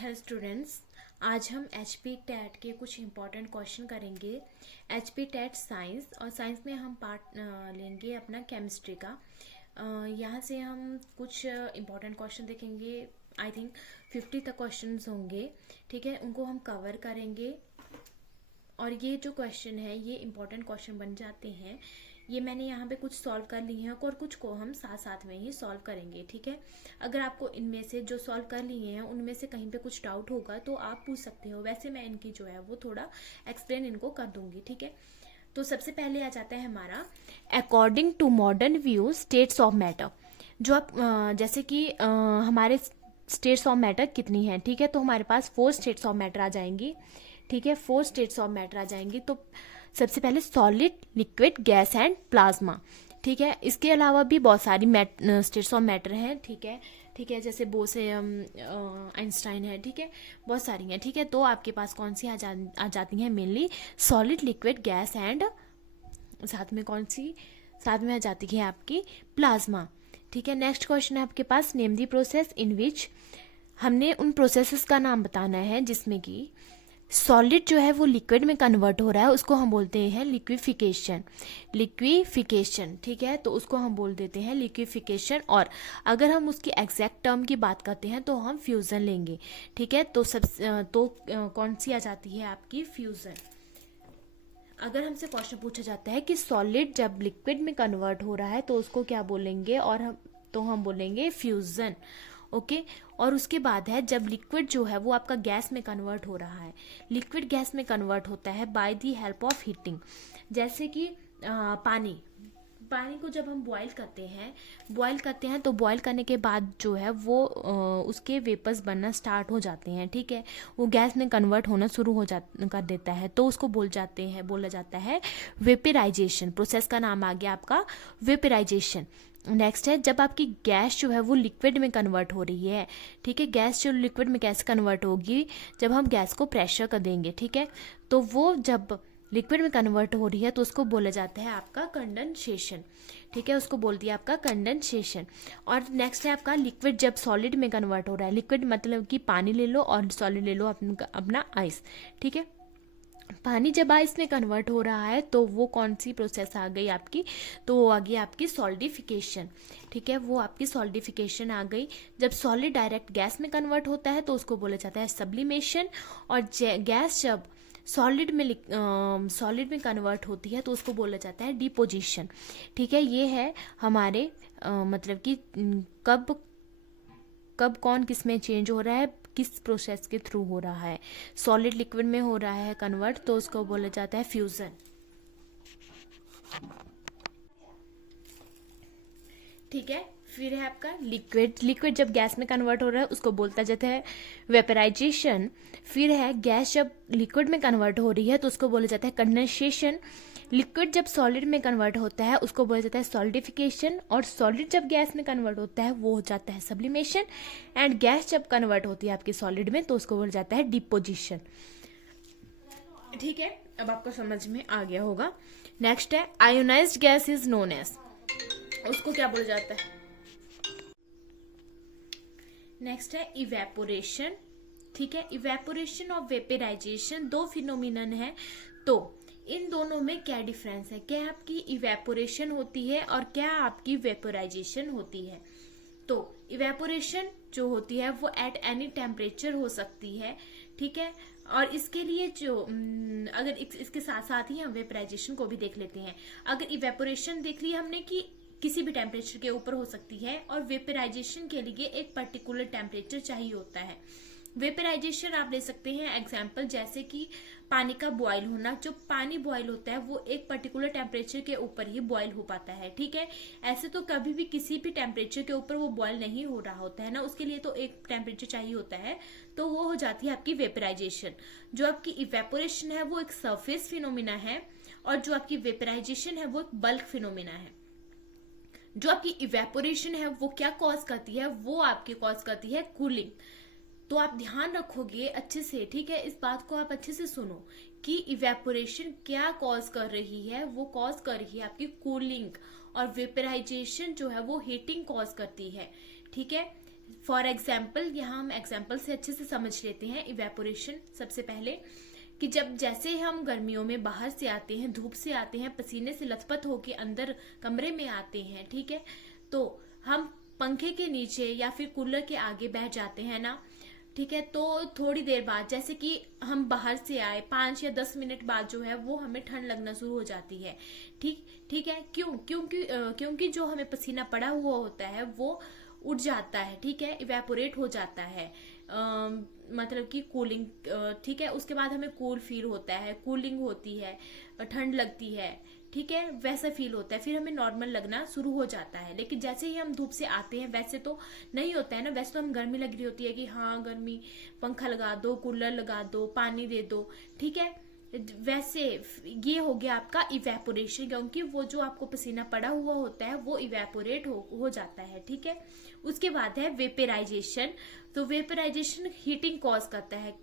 Hello students, आज हम HP TET के कुछ इम्पॉर्टेंट क्वेश्चन करेंगे। एचपी टेट साइंस, और साइंस में हम पार्ट लेंगे अपना केमिस्ट्री का। यहाँ से हम कुछ इम्पॉर्टेंट क्वेश्चन देखेंगे। आई थिंक 50 तक क्वेश्चंस होंगे, ठीक है। उनको हम कवर करेंगे और ये जो क्वेश्चन है ये इम्पॉर्टेंट क्वेश्चन बन जाते हैं। ये मैंने यहाँ पे कुछ सॉल्व कर लिए हैं और कुछ को हम साथ साथ में ही सॉल्व करेंगे, ठीक है। अगर आपको इनमें से जो सॉल्व कर लिए हैं उनमें से कहीं पे कुछ डाउट होगा तो आप पूछ सकते हो। वैसे मैं इनकी जो है वो थोड़ा एक्सप्लेन इनको कर दूंगी, ठीक है। तो सबसे पहले आ जाता है हमारा according to modern view states of matter. जो आप जैसे कि हमारे स्टेट्स ऑफ मैटर कितनी है, ठीक है। तो हमारे पास 4 स्टेट्स ऑफ मैटर आ जाएंगी, ठीक है। 4 स्टेट्स ऑफ मैटर आ जाएंगी। तो सबसे पहले solid, liquid, gas and plasma, ठीक है। इसके अलावा भी बहुत सारी स्टेट्स ऑफ मैटर हैं, ठीक है, ठीक है। जैसे बोसे, आइंस्टाइन है, ठीक है, बहुत सारी हैं, ठीक है। तो आपके पास कौन सी आ जाती हैं? Mainly solid, liquid, gas and साथ में कौन सी साथ में आ जाती है आपकी प्लाज्मा, ठीक है। नेक्स्ट क्वेश्चन है आपके पास, नेम दी प्रोसेस इन विच। हमने उन प्रोसेसेस का नाम बताना है जिसमें कि सॉलिड जो है वो लिक्विड में कन्वर्ट हो रहा है, उसको हम बोलते हैं लिक्विफिकेशन। लिक्विफिकेशन, ठीक है, तो उसको हम बोल देते हैं लिक्विफिकेशन। और अगर हम उसकी एग्जैक्ट टर्म की बात करते हैं तो हम फ्यूजन लेंगे, ठीक है। तो कौन सी आ जाती है आपकी? फ्यूजन। अगर हमसे क्वेश्चन पूछा जाता है कि सॉलिड जब लिक्विड में कन्वर्ट हो रहा है तो उसको क्या बोलेंगे, और हम बोलेंगे फ्यूजन, ओके। और उसके बाद है जब लिक्विड जो है वो आपका गैस में कन्वर्ट हो रहा है। लिक्विड गैस में कन्वर्ट होता है by the help of heating. जैसे कि पानी को जब हम बॉईल करते हैं तो बॉईल करने के बाद जो है वो उसके वेपर्स बनना स्टार्ट हो जाते हैं, ठीक है। वो गैस में कन्वर्ट होना शुरू कर देता है, तो उसको बोला जाता है वेपराइजेशन। प्रोसेस का नाम आ गया आपका वेपराइजेशन। नेक्स्ट है जब आपकी गैस जो है वो लिक्विड में कन्वर्ट हो रही है, ठीक है। गैस जो लिक्विड में कैसे कन्वर्ट होगी? जब हम गैस को प्रेशर कर देंगे, ठीक है। तो वो जब लिक्विड में कन्वर्ट हो रही है तो उसको बोला जाता है आपका कंडेंसेशन, ठीक है। उसको बोल दिया आपका कंडेंसेशन। और नेक्स्ट है आपका लिक्विड जब सॉलिड में कन्वर्ट हो रहा है। लिक्विड मतलब कि पानी ले लो और सॉलिड ले लो अपना आइस, ठीक है। पानी जब आइस में कन्वर्ट हो रहा है तो वो कौन सी प्रोसेस आ गई आपकी? तो वो आ गई आपकी सॉल्डिफिकेशन, ठीक है। वो आपकी सॉल्डिफिकेशन आ गई। जब सॉलिड डायरेक्ट गैस में कन्वर्ट होता है तो उसको बोला जाता है सब्लिमेशन। और गैस जब सॉलिड में कन्वर्ट होती है तो उसको बोला जाता है डिपोजिशन, ठीक है। ये है हमारे मतलब कि कब कौन किस में चेंज हो रहा है, किस प्रोसेस के थ्रू हो रहा है। सॉलिड लिक्विड में हो रहा है कन्वर्ट तो उसको बोला जाता है फ्यूजन, ठीक है। फिर है आपका लिक्विड जब गैस में कन्वर्ट हो रहा है उसको बोलता जाता है वेपराइजेशन। फिर है गैस जब लिक्विड में कन्वर्ट हो रही है तो उसको बोला जाता है कंडेंसेशन। लिक्विड जब सॉलिड में कन्वर्ट होता है उसको बोला जाता है सॉलिडिफिकेशन। और सॉलिड जब गैस में कन्वर्ट होता है वो हो जाता है सब्लिमेशन। एंड गैस जब कन्वर्ट होती है आपकी सॉलिड में तो उसको बोला जाता है डिपोजिशन, ठीक है। अब आपको समझ में आ गया होगा। नेक्स्ट है ionised gas is known as, उसको क्या बोला जाता है? नेक्स्ट है इवेपोरेशन, ठीक है। इवेपोरेशन और वेपराइजेशन दो फिनोमिनन है। तो इन दोनों में क्या डिफरेंस है? क्या आपकी इवेपोरेशन होती है और क्या आपकी वेपराइजेशन होती है? तो इवेपोरेशन जो होती है वो एट एनी टेम्परेचर हो सकती है, ठीक है। और इसके लिए जो अगर इसके साथ साथ ही हम वेपराइजेशन को भी देख लेते हैं। अगर इवेपोरेशन देख ली हमने कि किसी भी टेम्परेचर के ऊपर हो सकती है, और वेपराइजेशन के लिए एक पर्टिकुलर टेम्परेचर चाहिए होता है। वेपराइजेशन आप ले सकते हैं एग्जाम्पल, जैसे कि पानी का बॉयल होना। जो पानी बॉयल होता है वो एक पर्टिकुलर टेम्परेचर के ऊपर ही बॉयल हो पाता है, ठीक है। ऐसे तो कभी भी किसी भी टेम्परेचर के ऊपर वो बॉयल नहीं हो रहा होता है ना, उसके लिए तो एक टेम्परेचर चाहिए होता है। तो वो हो जाती है आपकी वेपराइजेशन। जो आपकी इवेपोरेशन है वो एक सरफेस फिनोमिना है, और जो आपकी वेपराइजेशन है वो एक बल्क फिनोमिना है। जो आपकी इवेपोरेशन है वो क्या कॉज करती है? वो आपकी कॉज करती है कूलिंग। तो आप ध्यान रखोगे अच्छे से, ठीक है। इस बात को आप अच्छे से सुनो कि इवेपोरेशन क्या कॉज कर रही है? वो कॉज कर रही है आपकी कूलिंग। और वेपराइजेशन जो है वो हीटिंग कॉज करती है, ठीक है। फॉर एग्जाम्पल, यहाँ हम एग्जाम्पल से अच्छे से समझ लेते हैं इवेपोरेशन। सबसे पहले कि जब जैसे हम गर्मियों में बाहर से आते हैं, धूप से आते हैं, पसीने से लथपथ होके अंदर कमरे में आते हैं, ठीक है, तो हम पंखे के नीचे या फिर कूलर के आगे बैठ जाते हैं ना, ठीक है, तो थोड़ी देर बाद जैसे कि हम बाहर से आए 5 या 10 मिनट बाद जो है वो हमें ठंड लगना शुरू हो जाती है। ठीक है, क्योंकि जो हमें पसीना पड़ा हुआ होता है वो उड़ जाता है, ठीक है, इवेपोरेट हो जाता है, मतलब कि कूलिंग, ठीक है, उसके बाद हमें कूल फील होता है, कूलिंग होती है, ठंड लगती है, ठीक है, वैसा फील होता है, फिर हमें नॉर्मल लगना शुरू हो जाता है। लेकिन जैसे ही हम धूप से आते हैं वैसे तो नहीं होता है ना, वैसे तो हम गर्मी लग रही होती है कि हाँ गर्मी, पंखा लगा दो, कूलर लगा दो, पानी दे दो, ठीक है, वैसे ये हो गया आपका इवेपोरेशन, क्योंकि वो जो आपको पसीना पड़ा हुआ होता है वो इवेपोरेट हो जाता है, ठीक है। उसके बाद है वेपराइजेशन। तो वेपराइजेशन हीटिंग कॉज करता है।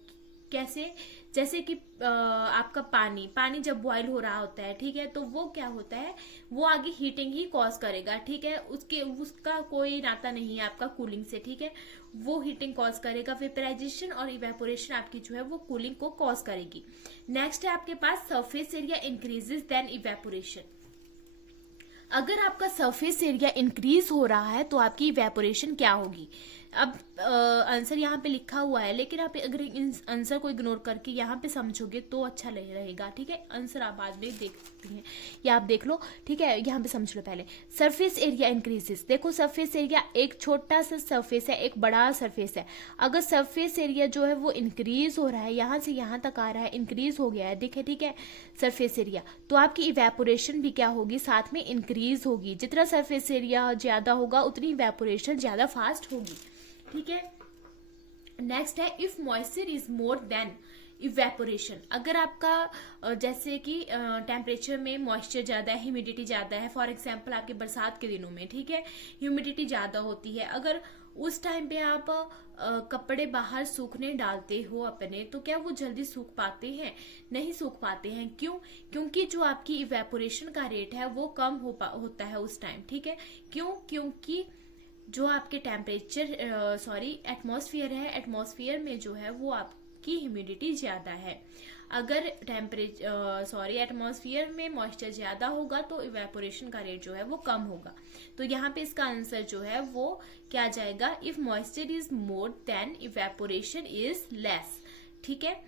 कैसे? जैसे कि आपका पानी जब बॉईल हो रहा होता है, ठीक है, तो वो क्या होता है, वो आगे हीटिंग ही कॉज करेगा, ठीक है, उसका कोई नाता नहीं है आपका कूलिंग से, ठीक है, वो हीटिंग कॉज करेगा। वेपराइजेशन और इवेपोरेशन आपकी जो है वो कूलिंग को कॉज करेगी। नेक्स्ट है आपके पास surface area increases then evaporation. अगर आपका सरफेस एरिया इंक्रीज हो रहा है तो आपकी इवेपोरेशन क्या होगी? अब आंसर यहाँ पे लिखा हुआ है, लेकिन आप अगर इस आंसर को इग्नोर करके यहाँ पे समझोगे तो अच्छा रहेगा, ठीक है। आंसर आप बाद में देख सकते हैं या आप देख लो, ठीक है, यहाँ पे समझ लो पहले। सरफेस एरिया इंक्रीजेस, देखो सरफेस एरिया एक छोटा सा सरफेस है, एक बड़ा सरफेस है। अगर सरफेस एरिया जो है वो इंक्रीज हो रहा है, यहाँ से यहाँ तक आ रहा है, इंक्रीज हो गया है, देखे, ठीक है, सरफेस एरिया, तो आपकी इवेपोरेशन भी क्या होगी, साथ में इंक्रीज होगी। जितना सरफेस एरिया ज्यादा होगा उतनी इवेपोरेशन ज्यादा फास्ट होगी, ठीक है। नेक्स्ट है if moisture is more than evaporation. अगर आपका जैसे कि टेम्परेचर में मॉइस्चर ज्यादा है, ह्यूमिडिटी ज्यादा है, फॉर एग्जांपल आपके बरसात के दिनों में, ठीक है, ह्यूमिडिटी ज्यादा होती है, अगर उस टाइम पे आप कपड़े बाहर सूखने डालते हो अपने, तो क्या वो जल्दी सूख पाते हैं? नहीं सूख पाते हैं। क्यों? क्योंकि जो आपकी इवेपोरेशन का रेट है वो कम होता है उस टाइम, ठीक है। क्यों? क्योंकि जो आपके एटमॉस्फेयर है, एटमॉस्फेयर में जो है वो आपकी ह्यूमिडिटी ज्यादा है। अगर एटमॉस्फेयर में मॉइस्चर ज्यादा होगा तो इवेपोरेशन का रेट जो है वो कम होगा। तो यहाँ पे इसका आंसर जो है वो क्या आ जाएगा, if moisture is more than evaporation is less, ठीक है।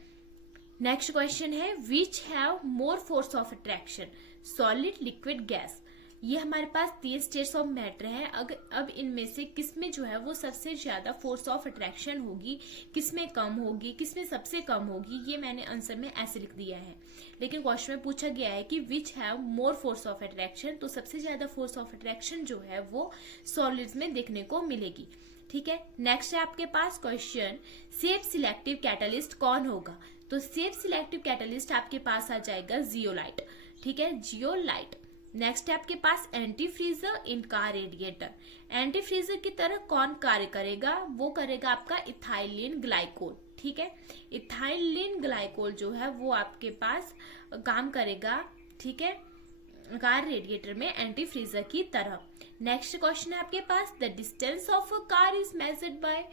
नेक्स्ट क्वेश्चन है which have more force of attraction, solid, liquid, gas. ये हमारे पास 3 स्टेट्स ऑफ मैटर है। अब इनमें से किसमें जो है वो सबसे ज्यादा फोर्स ऑफ अट्रैक्शन होगी, किसमें कम होगी, किसमें सबसे कम होगी, ये मैंने आंसर में ऐसे लिख दिया है। लेकिन क्वेश्चन में पूछा गया है कि which have more force of attraction, तो सबसे ज्यादा फोर्स ऑफ अट्रैक्शन जो है वो सॉलिड्स में देखने को मिलेगी, ठीक है। नेक्स्ट है आपके पास क्वेश्चन सेफ सिलेक्टिव कैटलिस्ट कौन होगा? तो सेफ सिलेक्टिव कैटलिस्ट आपके पास आ जाएगा जियोलाइट, ठीक है, जियोलाइट। नेक्स्ट है आपके पास anti freezer in car radiator. Anti freezer की तरह कौन कार्य करेगा? वो करेगा आपका इथाइलिन ग्लाइकोल, ठीक है। इथाइलिन ग्लाइकोल जो है वो आपके पास काम करेगा, ठीक है, कार रेडिएटर में एंटी फ्रीजर की तरह। नेक्स्ट क्वेश्चन है आपके पास the distance of a car is measured by.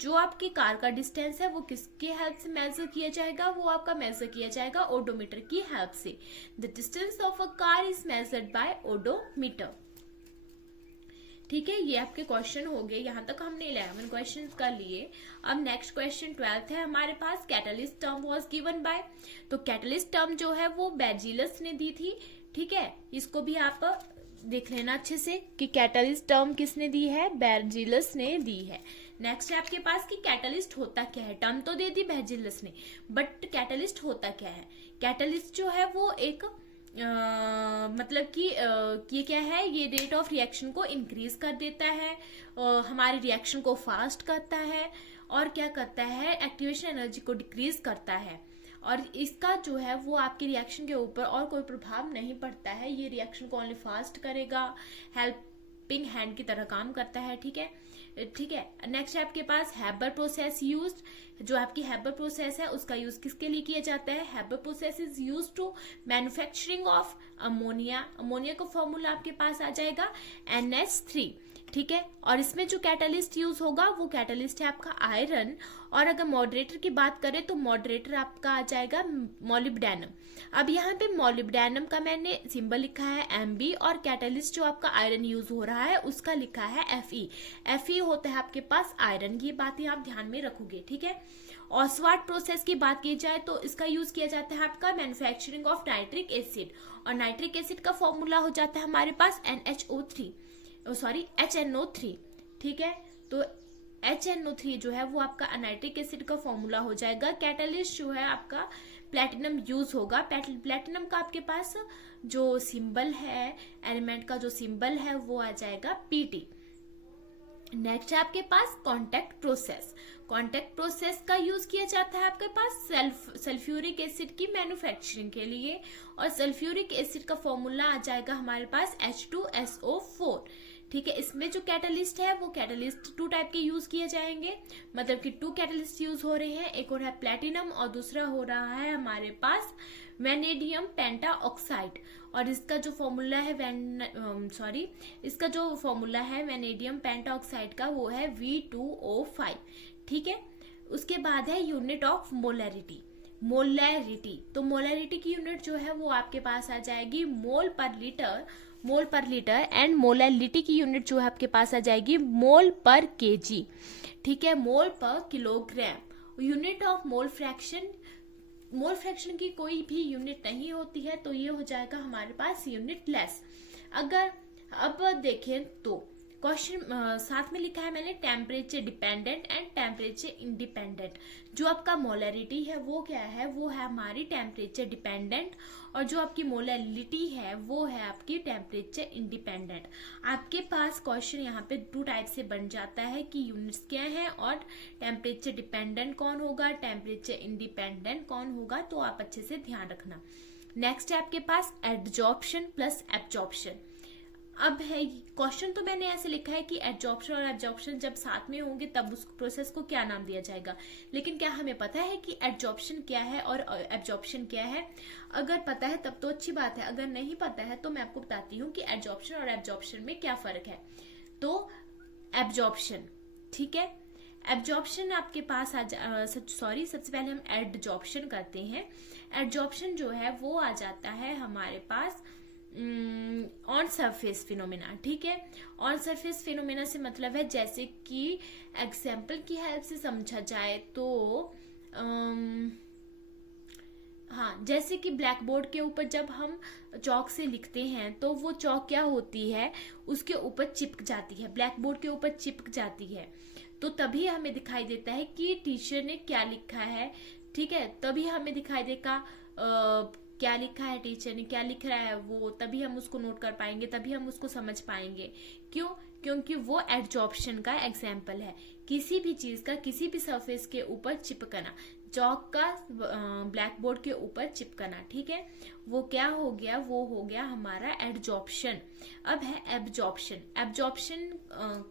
जो आपकी कार का डिस्टेंस है वो किसके हेल्प से मेजर किया जाएगा? वो आपका मेजर किया जाएगा ओडोमीटर की हेल्प से। The distance of a car is measured bye odometer, ठीक है। ये आपके क्वेश्चन हो गए, यहाँ तक हमने 11 क्वेश्चन कर लिए। अब नेक्स्ट क्वेश्चन 12th है हमारे पास, catalyst term was given by. तो कैटलिस्ट टर्म जो है वो बैजिलस ने दी थी, ठीक है। इसको भी आप देख लेना अच्छे से कि कैटलिस्ट टर्म किसने दी है, बैजिलस ने दी है। नेक्स्ट है आपके पास कि कैटलिस्ट होता क्या है। टर्म तो दे दी बैजिलस ने, बट कैटलिस्ट होता क्या है? कैटलिस्ट जो है वो एक मतलब कि ये क्या है, ये रेट ऑफ रिएक्शन को इंक्रीज कर देता है, हमारी रिएक्शन को फास्ट करता है, और क्या करता है, एक्टिवेशन एनर्जी को डिक्रीज करता है। और इसका जो है वो आपके रिएक्शन के ऊपर और कोई प्रभाव नहीं पड़ता है, ये रिएक्शन को ओनली फास्ट करेगा, हेल्पिंग हैंड की तरह काम करता है, ठीक है, ठीक है। नेक्स्ट है आपके पास हैबर प्रोसेस यूज्ड। जो आपकी हैबर प्रोसेस है उसका यूज किसके लिए किया जाता है? Haber process is used to manufacturing of ammonia. Ammonia का फॉर्मूला आपके पास आ जाएगा NH3, ठीक है। और इसमें जो कैटालिस्ट यूज होगा वो कैटालिस्ट है आपका आयरन, और अगर मॉडरेटर की बात करें तो मॉडरेटर आपका आ जाएगा मोलिब्डेनम। अब यहाँ पे मोलिब्डेनम का मैंने सिंबल लिखा है Mb, और कैटालिस्ट जो आपका आयरन यूज हो रहा है उसका लिखा है Fe। Fe होता है आपके पास आयरन, ये बातें आप ध्यान में रखोगे, ठीक है। ऑसवाट प्रोसेस की बात की जाए तो इसका यूज किया जाता है आपका मैन्युफैक्चरिंग ऑफ नाइट्रिक एसिड, और नाइट्रिक एसिड का फॉर्मूला हो जाता है हमारे पास HNO3, ठीक है। तो HNO3 जो है वो आपका नाइट्रिक एसिड का फॉर्मूला हो जाएगा। कैटालिस्ट जो है आपका प्लेटिनम यूज होगा। प्लेटिनम का आपके पास जो सिंबल है, एलिमेंट का जो सिंबल है वो आ जाएगा Pt। नेक्स्ट है आपके पास कॉन्टैक्ट प्रोसेस। कॉन्टैक्ट प्रोसेस का यूज किया जाता है आपके पास सल्फ्यूरिक एसिड की मैन्युफैक्चरिंग के लिए, और सल्फ्यूरिक एसिड का फॉर्मूला आ जाएगा हमारे पास H2SO4, ठीक है। इसमें जो कैटालिस्ट है वो कैटालिस्ट 2 टाइप के यूज किए जाएंगे, मतलब कि 2 कैटालिस्ट यूज हो रहे हैं, एक और है प्लेटिनम और दूसरा हो रहा है हमारे पास वेनेडियम पेंटाऑक्साइड, और इसका जो फॉर्मूला है वेनेडियम पेंटाऑक्साइड का वो है V2O5, ठीक है। उसके बाद है यूनिट ऑफ मोलैरिटी। तो मोलैरिटी की यूनिट जो है वो आपके पास आ जाएगी मोल पर लीटर, एंड मोलैरिटी की यूनिट जो है आपके पास आ जाएगी मोल पर kg, ठीक है, मोल पर kilogram. Unit of mole fraction की कोई भी यूनिट नहीं होती है, तो ये हो जाएगा हमारे पास यूनिट लेस। अगर अब देखें तो क्वेश्चन साथ में लिखा है मैंने temperature dependent and temperature independent. जो आपका मोलैरिटी है वो क्या है, वो है हमारी टेम्परेचर डिपेंडेंट, और जो आपकी मोलैरिटी है वो है आपकी टेम्परेचर इंडिपेंडेंट। आपके पास क्वेश्चन यहाँ पे 2 टाइप से बन जाता है कि यूनिट्स क्या है और टेम्परेचर डिपेंडेंट कौन होगा, टेम्परेचर इंडिपेंडेंट कौन होगा, तो आप अच्छे से ध्यान रखना। नेक्स्ट है आपके पास एडजॉर्प्शन प्लस एब्जॉर्प्शन। अब है क्वेश्चन तो मैंने ऐसे लिखा है कि एडजॉर्प्शन और एब्जॉर्प्शन जब साथ में होंगे तब उस प्रोसेस को क्या नाम दिया जाएगा, लेकिन क्या हमें पता है कि एडजॉर्प्शन क्या है और एब्जॉर्प्शन क्या है? अगर पता है तब तो अच्छी बात है, अगर नहीं पता है तो मैं आपको बताती हूँ कि एडजॉर्प्शन और एब्जॉर्प्शन में क्या फर्क है। तो एब्जॉर्प्शन, ठीक है, एब्जॉर्प्शन आपके पास सबसे पहले हम एडजॉर्प्शन करते हैं। एडजॉर्प्शन जो है वो आ जाता है हमारे पास ऑन सरफेस फिनोमेना, ठीक है। ऑन सरफेस फिनोमेना से मतलब है, जैसे कि एग्जाम्पल की हेल्प से समझा जाए तो हाँ, जैसे कि ब्लैक बोर्ड के ऊपर जब हम चौक से लिखते हैं तो वो चौक क्या होती है, उसके ऊपर चिपक जाती है, ब्लैक बोर्ड के ऊपर चिपक जाती है, तो तभी हमें दिखाई देता है कि टीचर ने क्या लिखा है, ठीक है। तभी हमें दिखाई देगा क्या लिखा है, टीचर ने क्या लिख रहा है, वो तभी हम उसको नोट कर पाएंगे, तभी हम उसको समझ पाएंगे। क्यों? क्योंकि वो एडजॉर्प्शन का एग्जाम्पल है। किसी भी चीज का किसी भी सरफेस के ऊपर चिपकना, चौक का ब्लैक बोर्ड के ऊपर चिपकना, ठीक है, वो क्या हो गया, वो हो गया हमारा एडजॉर्प्शन। अब है एब्जॉर्प्शन। एब्जॉर्प्शन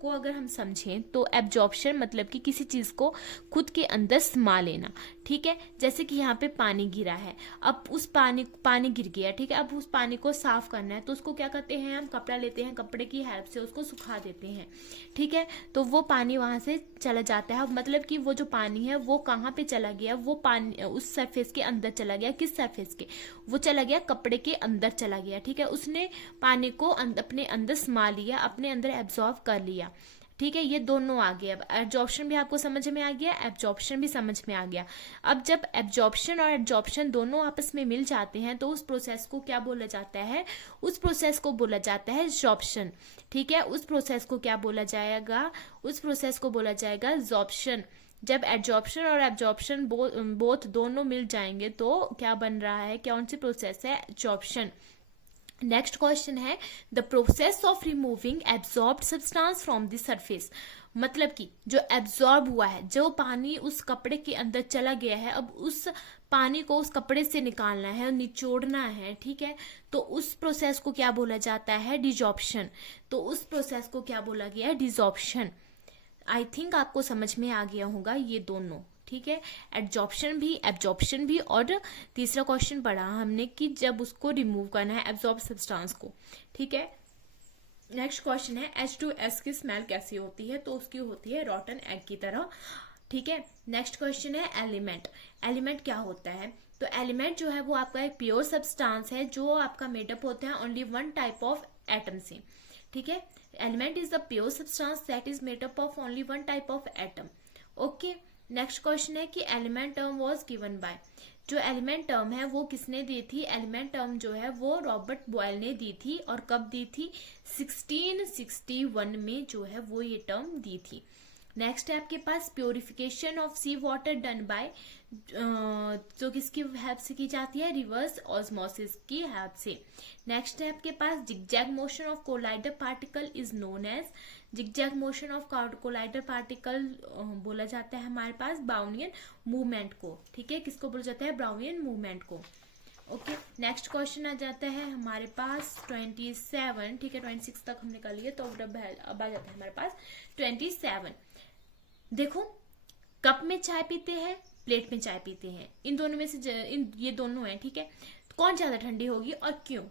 को अगर हम समझें तो एब्जॉर्प्शन मतलब कि किसी चीज को खुद के अंदर समा लेना, ठीक है। जैसे कि यहाँ पे पानी गिरा है, अब उस पानी गिर गया, ठीक है, अब उस पानी को साफ करना है तो उसको क्या करते हैं, हम कपड़ा लेते हैं, कपड़े की हेल्प से उसको सुखा देते हैं, ठीक है, तो वो पानी वहां से चला जाता है। मतलब कि वो जो पानी है वो कहाँ पे चला गया, वो पानी उस सरफेस के अंदर चला गया। किस सरफेस के? वो चला गया कपड़े के अंदर चला गया, ठीक है, उसने पानी को अपने अंदर समा लिया, अपने अंदर एब्जॉर्ब कर लिया, ठीक है। ये दोनों आ गए। अब एब्जॉर्प्शन भी आपको समझ में आ गया, एब्जॉर्प्शन भी समझ में आ गया। अब जब एब्जॉर्प्शन और एब्जॉर्प्शन दोनों आपस में मिल जाते हैं तो उस प्रोसेस को क्या बोला जाता है, उस प्रोसेस को बोला जाता है जॉर्प्शन, ठीक है। उस प्रोसेस को क्या बोला जाएगा, उस प्रोसेस को बोला जाएगा जॉर्प्शन। जब एब्जॉर्प्शन और एब्जॉर्प्शन बोथ दोनों मिल जाएंगे तो क्या बन रहा है, कौन सी प्रोसेस है, जॉर्प्शन। नेक्स्ट क्वेश्चन है the process of removing absorbed substance from the surface. मतलब कि जो एब्जॉर्ब हुआ है, जो पानी उस कपड़े के अंदर चला गया है, अब उस पानी को उस कपड़े से निकालना है, निचोड़ना है, ठीक है, तो उस प्रोसेस को क्या बोला जाता है, डिजॉर्प्शन। तो उस प्रोसेस को क्या बोला गया है, डिजॉर्प्शन। आई थिंक आपको समझ में आ गया होगा ये दोनों, ठीक है, एडजॉर्प्शन भी एब्जॉर्प्शन भी। और तीसरा क्वेश्चन पढ़ा हमने कि जब उसको रिमूव करना है एब्जॉर्ब सब्सटेंस को, ठीक है। नेक्स्ट क्वेश्चन है H2S की स्मेल कैसी होती है? तो उसकी होती है रॉटन एग की तरह, ठीक है। नेक्स्ट क्वेश्चन है एलिमेंट। एलिमेंट क्या होता है? तो एलिमेंट जो है वो आपका एक प्योर सब्सटेंस है जो आपका मेडअप होता है only one type of atom से, ठीक है। Element is the pure substance that is made up of only one type of atom, okay. Next question है कि element term was given bye. जो एलिमेंट टर्म है वो किसने दी थी? एलिमेंट टर्म जो है वो रॉबर्ट बॉयल ने दी थी, और कब दी थी? 1661 में जो है वो ये टर्म दी थी। नेक्स्ट है आपके पास purification of sea water done by, जो किसकी हेल्प से की जाती है? रिवर्स ऑस्मोसिस की हेल्प से। नेक्स्ट है आपके पास zigzag motion of colloidal particle is known as. Zigzag motion of colloidal particle बोला जाता है हमारे पास ब्राउनियन मूवमेंट को, ठीक है। किसको बोला जाता है? ब्राउनियन मूवमेंट को, ओके। नेक्स्ट क्वेश्चन आ जाता है हमारे पास 27, ठीक है। 26 तक हमने कर लिया, तो अब आ जाता है हमारे पास 27। देखो, कप में चाय पीते हैं, प्लेट में चाय पीते हैं, इन दोनों में से ये दोनों हैं, ठीक है। कौन ज्यादा ठंडी होगी और क्यों?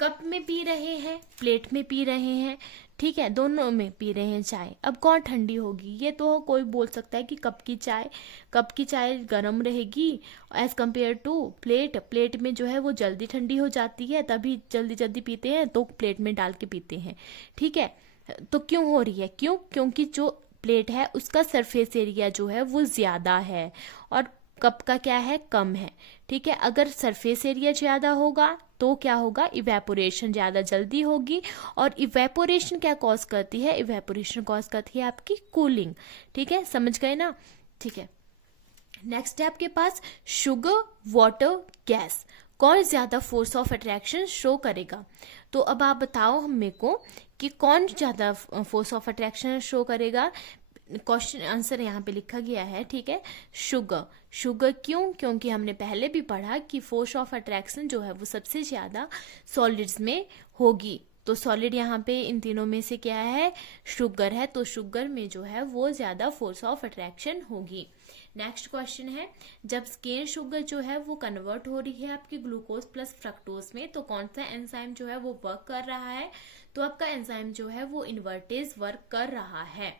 कप में पी रहे हैं, प्लेट में पी रहे हैं, ठीक है, दोनों में पी रहे हैं चाय। अब कौन ठंडी होगी? ये तो कोई बोल सकता है कि कप की चाय गर्म रहेगी as compare to plate. Plate में जो है वो जल्दी ठंडी हो जाती है, तभी जल्दी जल्दी पीते हैं तो प्लेट में डाल के पीते हैं, ठीक है। तो क्यों हो रही है? क्योंकि जो प्लेट है उसका सरफेस एरिया जो है वो ज्यादा है और कप का क्या है? कम है, ठीक है। अगर सरफेस एरिया ज्यादा होगा तो क्या होगा? इवेपोरेशन ज्यादा जल्दी होगी, और इवेपोरेशन क्या कॉज करती है? इवेपोरेशन कॉज करती है आपकी कूलिंग, ठीक है। समझ गए ना? ठीक है। नेक्स्ट है आपके पास शुगर, वाटर, गैस, कौन ज्यादा फोर्स ऑफ अट्रैक्शन शो करेगा? तो अब आप बताओ हम मेरे को कि कौन ज्यादा फोर्स ऑफ अट्रैक्शन शो करेगा। क्वेश्चन आंसर यहाँ पे लिखा गया है, ठीक है, शुगर। क्यों? क्योंकि हमने पहले भी पढ़ा कि फोर्स ऑफ अट्रैक्शन जो है वो सबसे ज्यादा सॉलिड्स में होगी। तो सॉलिड यहाँ पे इन तीनों में से क्या है? शुगर है। तो शुगर में जो है वो ज्यादा फोर्स ऑफ अट्रैक्शन होगी। नेक्स्ट क्वेश्चन है, जब केन शुगर जो है वो कन्वर्ट हो रही है आपकी ग्लूकोज प्लस फ्रक्टोज में, तो कौन सा एंजाइम जो है वो वर्क कर रहा है? तो आपका एंजाइम जो है वो इन्वर्टेज वर्क कर रहा है,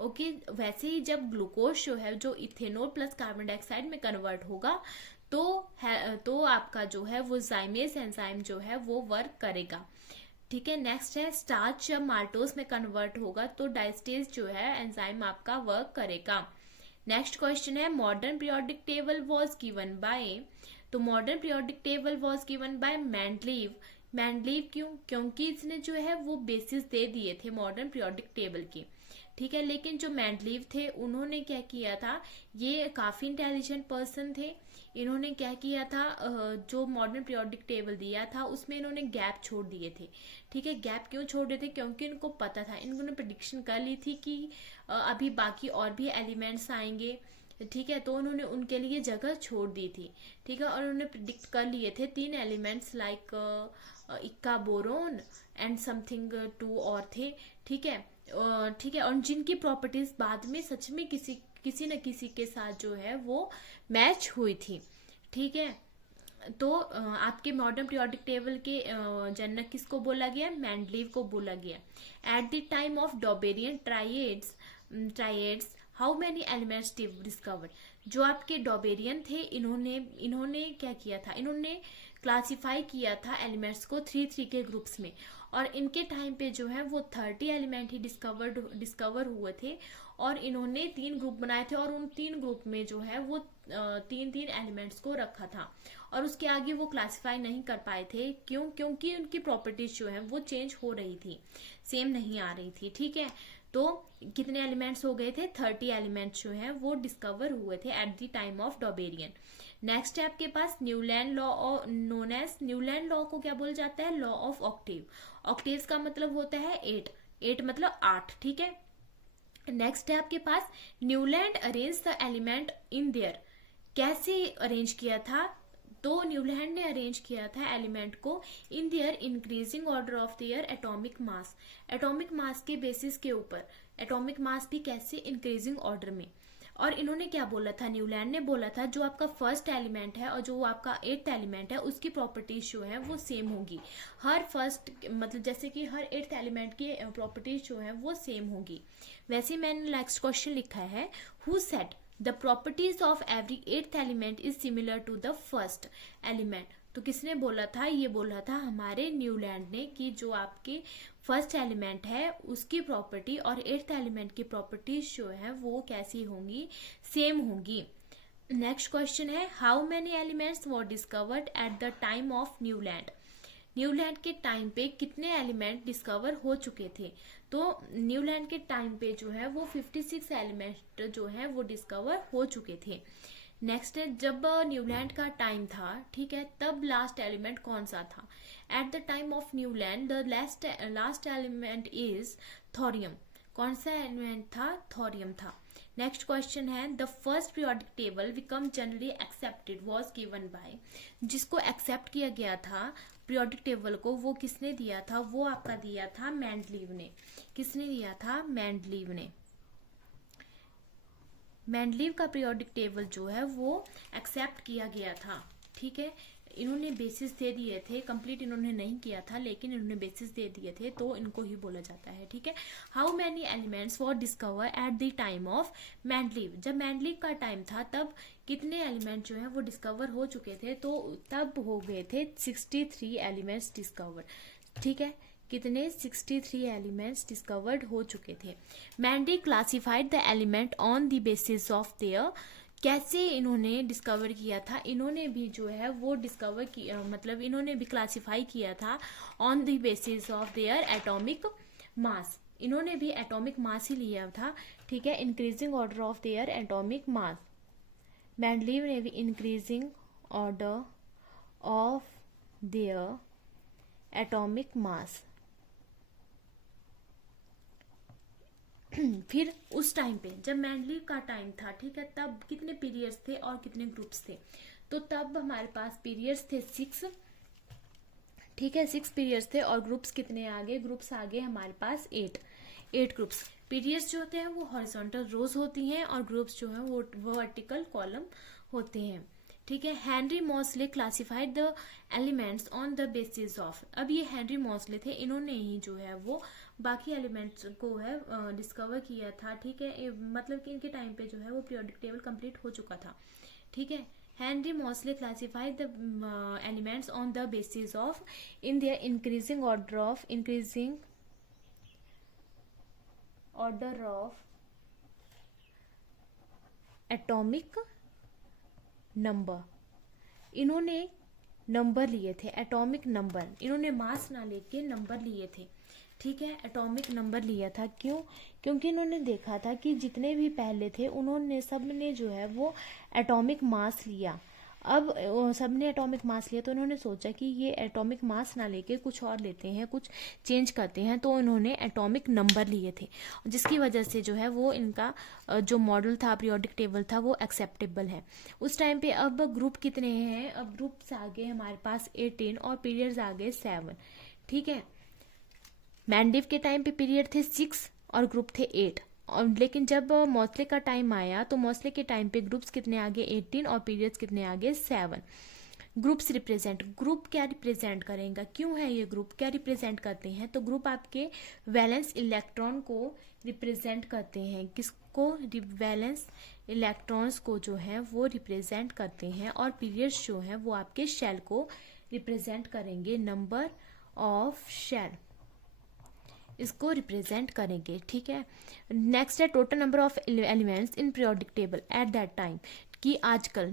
ओके। वैसे ही जब ग्लूकोज जो है जो इथेनॉल प्लस कार्बन डाइऑक्साइड में कन्वर्ट होगा तो आपका जो है वो जाइमेज एंजाइम जो है वो वर्क करेगा, ठीक है। नेक्स्ट है स्टार्च जब माल्टोज में कन्वर्ट होगा तो डायस्टेज जो है एंजाइम आपका वर्क करेगा। नेक्स्ट क्वेश्चन है modern periodic table was given by. तो modern periodic table was given by Mendeleev. क्यों? क्योंकि इसने जो है वो बेसिस दे दिए थे मॉडर्न पीरियोडिक टेबल के, ठीक है। लेकिन जो मेंडलीव थे उन्होंने क्या किया था? ये काफी इंटेलिजेंट पर्सन थे। इन्होंने क्या किया था? जो मॉडर्न पीरियोडिक टेबल दिया था उसमें इन्होंने गैप छोड़ दिए थे, ठीक है। गैप क्यों छोड़ दिए थे? क्योंकि इनको पता था, इन्होंने प्रेडिक्शन कर ली थी कि अभी बाकी और भी एलिमेंट्स आएंगे, ठीक है। तो उन्होंने उनके लिए जगह छोड़ दी थी, ठीक है। और उन्होंने प्रिडिक्ट कर लिए थे 3 एलिमेंट्स लाइक इक्का, बोरोन एंड समथिंग 2 और थे, ठीक है। ठीक है, और जिनकी प्रॉपर्टीज बाद में सच में किसी न किसी के साथ जो है वो मैच हुई थी, ठीक है। तो आपके मॉडर्न पीरियोडिक टेबल के जनक किसको बोला गया? मेंडलीव को बोला गया। At the time of Dobereiner triads how many elements discovered. जो आपके डॉबेरियन थे इन्होंने क्या किया था? इन्होंने क्लासिफाई किया था एलिमेंट्स को 3 के ग्रुप्स में, और इनके टाइम पे जो है वो 30 एलिमेंट ही डिस्कवर हुए थे, और इन्होंने 3 ग्रुप बनाए थे, और उन 3 ग्रुप में जो है वो 3 एलिमेंट्स को रखा था, और उसके आगे वो क्लासिफाई नहीं कर पाए थे। क्यों? क्योंकि उनकी प्रॉपर्टीज जो है वो चेंज हो रही थी, सेम नहीं आ रही थी, ठीक है। तो कितने एलिमेंट्स हो गए थे? 30 एलिमेंट्स जो है वो डिस्कवर हुए थे at the time of Dobereiner. Next है आपके पास Newland law, known as Newland law को क्या बोला जाता है? Law of Octave. ऑक्टेव का मतलब होता है 8 मतलब 8, ठीक है। नेक्स्ट है आपके पास Newland arrange the element in their. कैसे अरेंज किया था? तो न्यूलैंड ने अरेंज किया था एलिमेंट को in their increasing order of their atomic mass. Atomic mass के बेसिस के ऊपर, एटॉमिक मास भी कैसे? इंक्रीजिंग ऑर्डर में। और इन्होंने क्या बोला था, न्यूलैंड ने बोला था जो आपका फर्स्ट एलिमेंट है और जो आपका एट्थ एलिमेंट है उसकी प्रॉपर्टीज जो है वो सेम होगी। हर फर्स्ट मतलब जैसे कि हर एट्थ एलिमेंट की प्रॉपर्टीज जो है वो सेम होगी। वैसे मैंने नेक्स्ट क्वेश्चन लिखा है, who said the properties of every eighth element is similar to the first element. तो किसने बोला था, ये बोला था हमारे न्यूलैंड ने कि जो आपके फर्स्ट एलिमेंट है उसकी प्रॉपर्टी और एट्थ एलिमेंट की प्रॉपर्टीज जो है वो कैसी होंगी, सेम होंगी। नेक्स्ट क्वेश्चन है, how many elements were discovered at the time of Newland. Newland के टाइम पे कितने एलिमेंट डिस्कवर हो चुके थे। तो न्यूलैंड के टाइम पे जो है वो 56 एलिमेंट जो है वो डिस्कवर हो चुके थे। नेक्स्ट है, जब न्यूलैंड का टाइम था, ठीक है, तब लास्ट एलिमेंट कौन सा था। At the time of Newland the last element is thorium. कौन सा एलिमेंट था, थोरियम था। नेक्स्ट क्वेश्चन है, the first periodic table become generally accepted was given by. जिसको एक्सेप्ट किया गया था पीरियोडिक टेबल को, वो किसने दिया था, वो आपका दिया था मेंडलीव ने। किसने दिया था, मेंडलीव ने। मेंडलीव का पीरियोडिक टेबल जो है वो एक्सेप्ट किया गया था, ठीक है। इन्होंने बेसिस दे दिए थे, कंप्लीट इन्होंने नहीं किया था लेकिन इन्होंने बेसिस दे दिए थे, तो इनको ही बोला जाता है, ठीक है। How many elements were discover eight the time of Mendeleev. जब मेंडलीव का टाइम था तब कितने एलिमेंट जो है वो डिस्कवर हो चुके थे, तो तब हो गए थे 63 एलिमेंट्स डिस्कवर, ठीक है। कितने, 63 एलिमेंट्स डिस्कवर्ड हो चुके थे। Mendeley classified the element on the basis of their. कैसे इन्होंने डिस्कवर किया था, इन्होंने भी जो है वो डिस्कवर किया, मतलब इन्होंने भी क्लासिफाई किया था on the basis of their atomic mass. इन्होंने भी एटॉमिक मास ही लिया था, ठीक है, increasing order of their atomic mass. Mendeleev ने भी increasing order of their atomic mass. फिर उस टाइम पे जब मेंडलीव का टाइम था, ठीक है, तब कितने पीरियड्स थे और कितने ग्रुप्स थे। तो तब हमारे पास पीरियड्स थे 6, ठीक है, 6 पीरियड्स थे और ग्रुप्स कितने आगे, ग्रुप्स आगे हमारे पास 8 ग्रुप्स। पीरियड्स जो होते हैं वो हॉरिजॉन्टल रोज होती हैं और ग्रुप्स जो है वो वर्टिकल कॉलम होते हैं, ठीक है। Henry Mauchly classified the elements on the basis of. अब ये हेनरी मॉसले थे, इन्होंने ही जो है वो बाकी एलिमेंट्स को है डिस्कवर किया था, ठीक है। मतलब कि इनके टाइम पे जो है वो पीरियोडिक टेबल कंप्लीट हो चुका था, ठीक है। Henry Mauchly classified the elements on the basis of in their increasing order of atomic number. इन्होंने नंबर लिए थे, एटॉमिक नंबर, इन्होंने मास ना लेके नंबर लिए थे, ठीक है, एटॉमिक नंबर लिया था। क्यों, क्योंकि इन्होंने देखा था कि जितने भी पहले थे उन्होंने सब ने जो है वो एटॉमिक मास लिया। अब सब ने एटॉमिक मास लिया तो उन्होंने सोचा कि ये एटॉमिक मास ना लेके कुछ और लेते हैं, कुछ चेंज करते हैं, तो उन्होंने एटॉमिक नंबर लिए थे, जिसकी वजह से जो है वो इनका जो मॉडल था, पीरियोडिक टेबल था, वो एक्सेप्टेबल है उस टाइम पे। अब ग्रुप कितने हैं, अब ग्रुप्स आ गए हमारे पास 18 और पीरियड्स आ गए 7, ठीक है। मेंडलीव के टाइम पे पीरियड थे 6 और ग्रुप थे 8, और लेकिन जब मॉसले का टाइम आया तो मॉसले के टाइम पे ग्रुप्स कितने आगे 18 और पीरियड्स कितने आगे 7। ग्रुप्स रिप्रेजेंट, ग्रुप क्या रिप्रेजेंट करेगा, क्यों है ये ग्रुप, क्या रिप्रेजेंट करते हैं, तो ग्रुप आपके वैलेंस इलेक्ट्रॉन को रिप्रेजेंट करते हैं। किसको, वैलेंस इलेक्ट्रॉन्स को जो है वो रिप्रेजेंट करते हैं, और पीरियड्स जो है वो आपके शेल को रिप्रेजेंट करेंगे, नंबर ऑफ शेल इसको रिप्रेजेंट करेंगे, ठीक है। नेक्स्ट है total number of elements in periodic table at that time, कि आजकल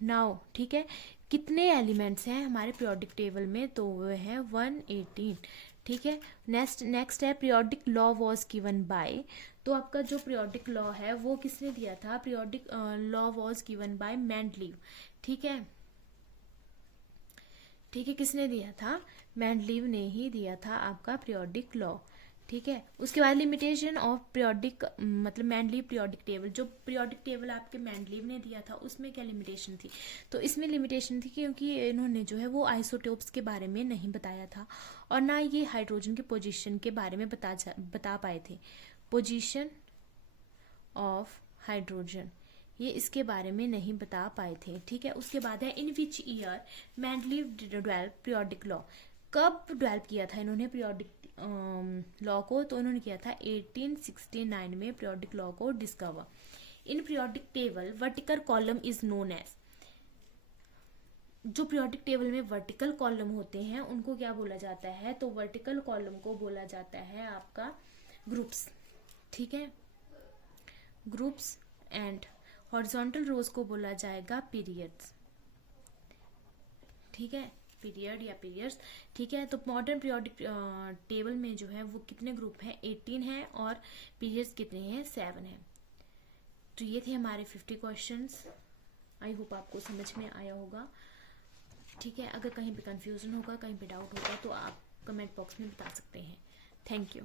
नाउ ठीक है, कितने एलिमेंट्स हैं हमारे पीरियोडिक टेबल में, तो वो है 118, ठीक है। नेक्स्ट है periodic law was given by. तो आपका जो पीरियोडिक लॉ है वो किसने दिया था, periodic law was given by Mendeleev, ठीक है, ठीक है। किसने दिया था, मेंडलीव ने ही दिया था आपका पीरियोडिक लॉ, ठीक है। उसके बाद लिमिटेशन ऑफ पीरियोडिक, मतलब मेंडलीव पीरियोडिक टेबल, जो पीरियोडिक टेबल आपके मेंडलीव ने दिया था उसमें क्या लिमिटेशन थी, तो इसमें लिमिटेशन थी क्योंकि इन्होंने जो है वो आइसोटोप्स के बारे में नहीं बताया था और ना ये हाइड्रोजन के पोजीशन के बारे में बता पाए थे, पोजीशन ऑफ हाइड्रोजन, ये इसके बारे में नहीं बता पाए थे। ठीक है, उसके बाद है in which year Mendeleev develop periodic law, कब डेवलप किया था इन्होंने पीरियोडिक लॉ को, तो उन्होंने किया था 1869 में पीरियोडिक लॉ को discover. In periodic table vertical column is known as, जो पीरियोडिक टेबल में वर्टिकल कॉलम होते हैं उनको क्या बोला जाता है, तो वर्टिकल कॉलम को बोला जाता है आपका ग्रुप्स। ठीक है, ग्रुप्स। एंड हॉरिजॉन्टल रोज को बोला जाएगा पीरियड्स। ठीक है, पीरियड या पीरियड्स। ठीक है, तो मॉडर्न पीरियोडिक टेबल में जो है वो कितने ग्रुप हैं, 18 है, और पीरियड्स कितने हैं, 7 है। तो ये थे हमारे 50 क्वेश्चंस। आई होप आपको समझ में आया होगा। ठीक है, अगर कहीं पे कंफ्यूजन होगा, कहीं पे डाउट होगा, तो आप कमेंट बॉक्स में बता सकते हैं। Thank you.